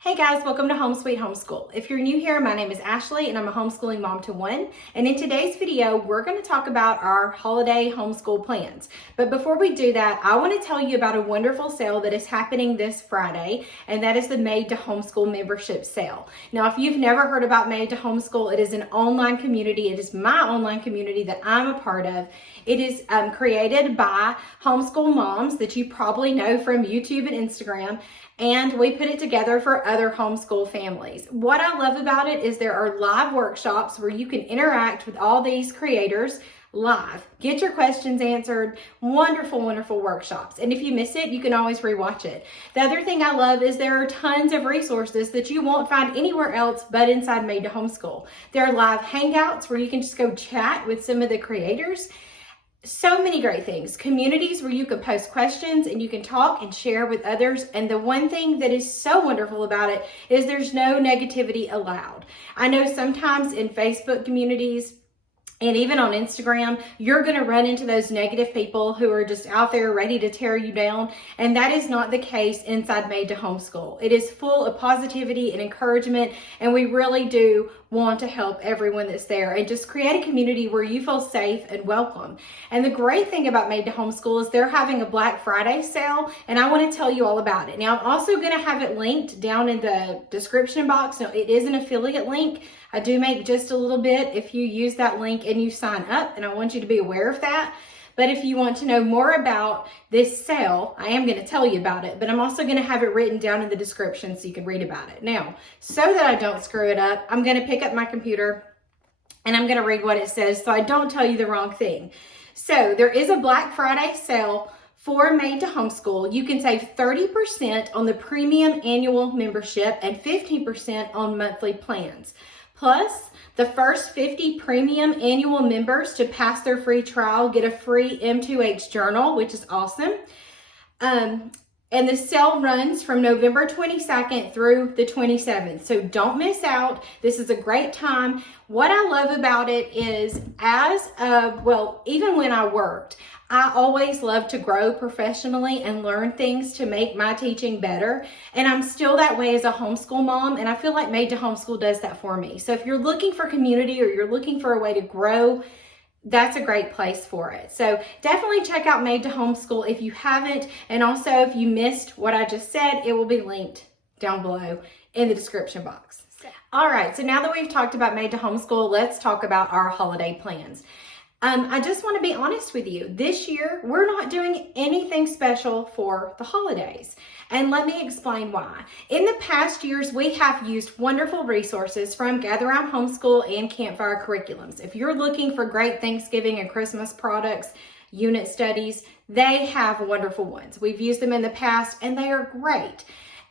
Hey guys, welcome to Home Sweet Homeschool. If you're new here, my name is Ashley and I'm a homeschooling mom to one. And in today's video, we're going to talk about our holiday homeschool plans. But before we do that, I want to tell you about a wonderful sale that is happening this Friday, and that is the Made2Homeschool membership sale. Now, if you've never heard about Made2Homeschool, it is an online community. It is my online community that I'm a part of. It is created by homeschool moms that you probably know from YouTube and Instagram. And we put it together for other homeschool families. What I love about it is there are live workshops where you can interact with all these creators live. Get your questions answered. Wonderful, wonderful workshops. And if you miss it, you can always rewatch it. The other thing I love is there are tons of resources that you won't find anywhere else but inside Made2Homeschool. There are live hangouts where you can just go chat with some of the creators. So many great things. Communities where you can post questions and you can talk and share with others. And the one thing that is so wonderful about it is there's no negativity allowed. I know sometimes in Facebook communities and even on Instagram, you're going to run into those negative people who are just out there ready to tear you down. And that is not the case inside Made2Homeschool. It is full of positivity and encouragement. And we really do want to help everyone that's there and just create a community where you feel safe and welcome. And the great thing about Made2Homeschool is they're having a Black Friday sale, and I want to tell you all about it. Now, I'm also going to have it linked down in the description box. Now, it is an affiliate link. I do make just a little bit if you use that link and you sign up, and I want you to be aware of that. But if you want to know more about this sale, I am going to tell you about it, but I'm also going to have it written down in the description so you can read about it. Now, so that I don't screw it up, I'm going to pick up my computer and I'm going to read what it says so I don't tell you the wrong thing. So there is a Black Friday sale for Made2Homeschool. You can save 30% on the premium annual membership and 15% on monthly plans. Plus, the first 50 premium annual members to pass their free trial get a free M2H journal, which is awesome. And the sale runs from November 22nd through the 27th. So don't miss out. This is a great time. What I love about it is even when I worked, I always loved to grow professionally and learn things to make my teaching better. And I'm still that way as a homeschool mom. And I feel like Made2Homeschool does that for me. So if you're looking for community or you're looking for a way to grow, that's a great place for it. So definitely check out Made2Homeschool if you haven't. And also if you missed what I just said, it will be linked down below in the description box. All right, so now that we've talked about Made2Homeschool, let's talk about our holiday plans. I just want to be honest with you. This year, we're not doing anything special for the holidays. And let me explain why. In the past years, we have used wonderful resources from Gather Round Homeschool and Campfire curriculums. If you're looking for great Thanksgiving and Christmas products, unit studies, they have wonderful ones. We've used them in the past and they are great.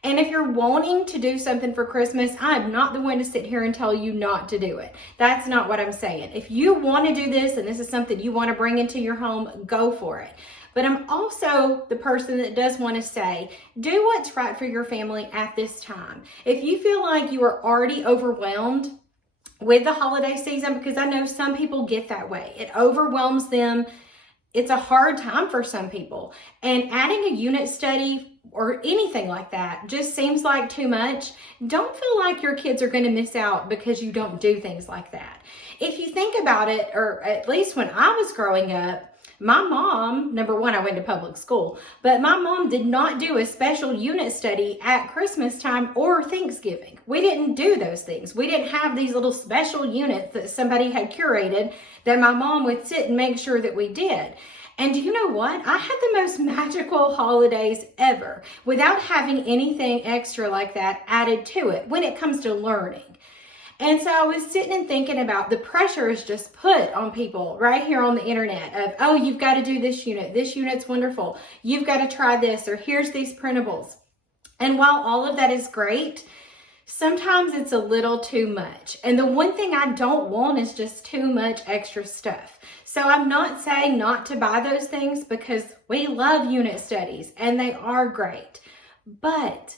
And if you're wanting to do something for Christmas, I'm not the one to sit here and tell you not to do it. That's not what I'm saying. If you want to do this and this is something you want to bring into your home, go for it. But I'm also the person that does want to say, do what's right for your family at this time. If you feel like you are already overwhelmed with the holiday season, because I know some people get that way, it overwhelms them. It's a hard time for some people. And adding a unit study or anything like that just seems like too much. Don't feel like your kids are going to miss out because you don't do things like that. If you think about it, or at least when I was growing up, my mom, number one, I went to public school, but my mom did not do a special unit study at Christmas time or Thanksgiving. We didn't do those things. We didn't have these little special units that somebody had curated that my mom would sit and make sure that we did. And do you know what? I had the most magical holidays ever without having anything extra like that added to it when it comes to learning. And so I was sitting and thinking about the pressure is just put on people right here on the internet of, oh, you've got to do this unit. This unit's wonderful. You've got to try this, or here's these printables. And while all of that is great, sometimes it's a little too much. And the one thing I don't want is just too much extra stuff. So I'm not saying not to buy those things because we love unit studies and they are great. But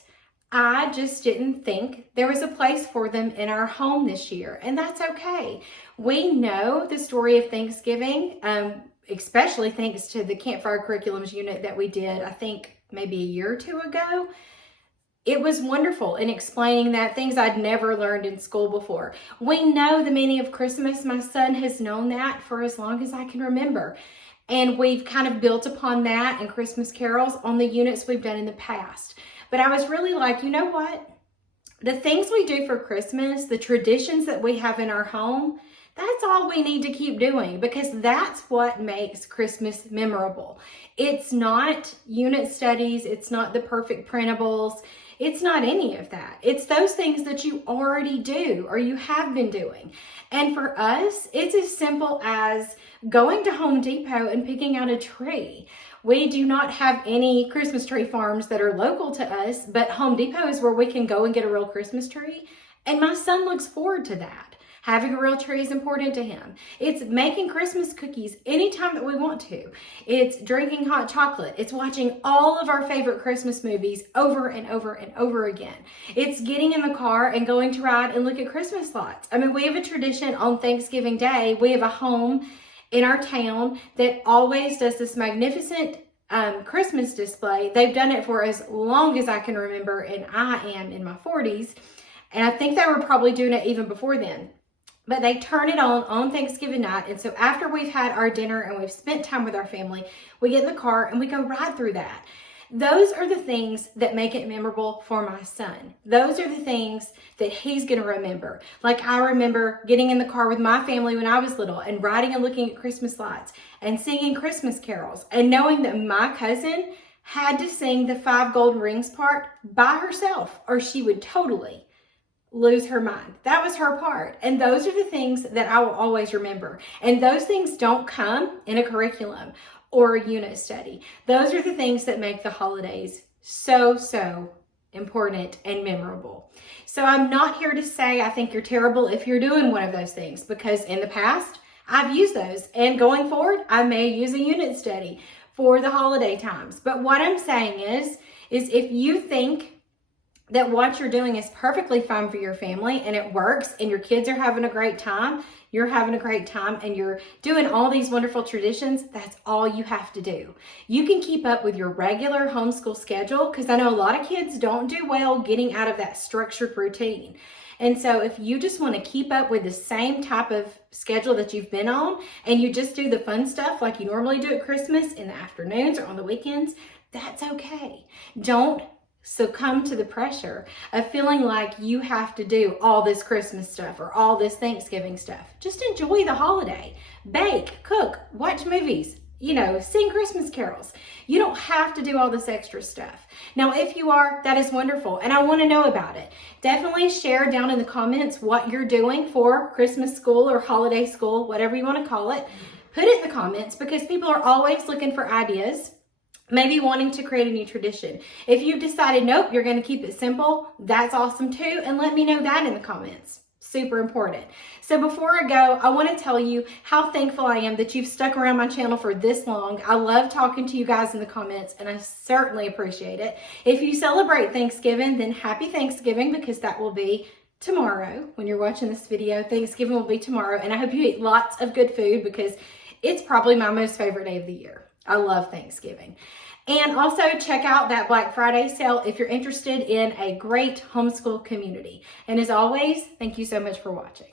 I just didn't think there was a place for them in our home this year. And that's okay. We know the story of Thanksgiving, especially thanks to the Campfire Curriculums unit that we did, I think maybe a year or two ago. it was wonderful in explaining that, things I'd never learned in school before. We know the meaning of Christmas. My son has known that for as long as I can remember. And we've kind of built upon that and Christmas carols on the units we've done in the past. But I was really like, you know what? The things we do for Christmas, the traditions that we have in our home, that's all we need to keep doing, because that's what makes Christmas memorable. It's not unit studies. It's not the perfect printables. It's not any of that. It's those things that you already do or you have been doing. And for us, it's as simple as going to Home Depot and picking out a tree. We do not have any Christmas tree farms that are local to us, but Home Depot is where we can go and get a real Christmas tree. And my son looks forward to that. Having a real tree is important to him. It's making Christmas cookies anytime that we want to. It's drinking hot chocolate. It's watching all of our favorite Christmas movies over and over and over again. It's getting in the car and going to ride and look at Christmas lights. I mean, we have a tradition on Thanksgiving Day. We have a home in our town that always does this magnificent Christmas display. They've done it for as long as I can remember, and I am in my 40s. And I think they were probably doing it even before then. But they turn it on Thanksgiving night. And so after we've had our dinner and we've spent time with our family, we get in the car and we go ride through that. Those are the things that make it memorable for my son. Those are the things that he's going to remember. Like, I remember getting in the car with my family when I was little and riding and looking at Christmas lights and singing Christmas carols and knowing that my cousin had to sing the 5 golden rings part by herself or she would totally lose her mind. That was her part. And those are the things that I will always remember. And those things don't come in a curriculum or a unit study. Those are the things that make the holidays so important and memorable. So I'm not here to say I think you're terrible if you're doing one of those things, because in the past I've used those, and going forward I may use a unit study for the holiday times. But what I'm saying is if you think that what you're doing is perfectly fine for your family and it works and your kids are having a great time, you're having a great time, and you're doing all these wonderful traditions, that's all you have to do. You can keep up with your regular homeschool schedule, because I know a lot of kids don't do well getting out of that structured routine. And so if you just want to keep up with the same type of schedule that you've been on, and you just do the fun stuff like you normally do at Christmas in the afternoons or on the weekends, that's okay. Don't succumb to the pressure of feeling like you have to do all this Christmas stuff or all this Thanksgiving stuff. Just enjoy the holiday. Bake, cook, watch movies, sing Christmas carols. You don't have to do all this extra stuff. Now, if you are, that is wonderful, and I want to know about it. Definitely share down in the comments what you're doing for Christmas school or holiday school, whatever you want to call it. Put it in the comments, because people are always looking for ideas, maybe wanting to create a new tradition. If you've decided, nope, you're going to keep it simple, that's awesome too. And let me know that in the comments. Super important. So before I go, I want to tell you how thankful I am that you've stuck around my channel for this long. I love talking to you guys in the comments, and I certainly appreciate it. If you celebrate Thanksgiving, then happy Thanksgiving, because that will be tomorrow when you're watching this video. Thanksgiving will be tomorrow, and I hope you eat lots of good food, because it's probably my most favorite day of the year. I love Thanksgiving. And also check out that Black Friday sale if you're interested in a great homeschool community. And as always, thank you so much for watching.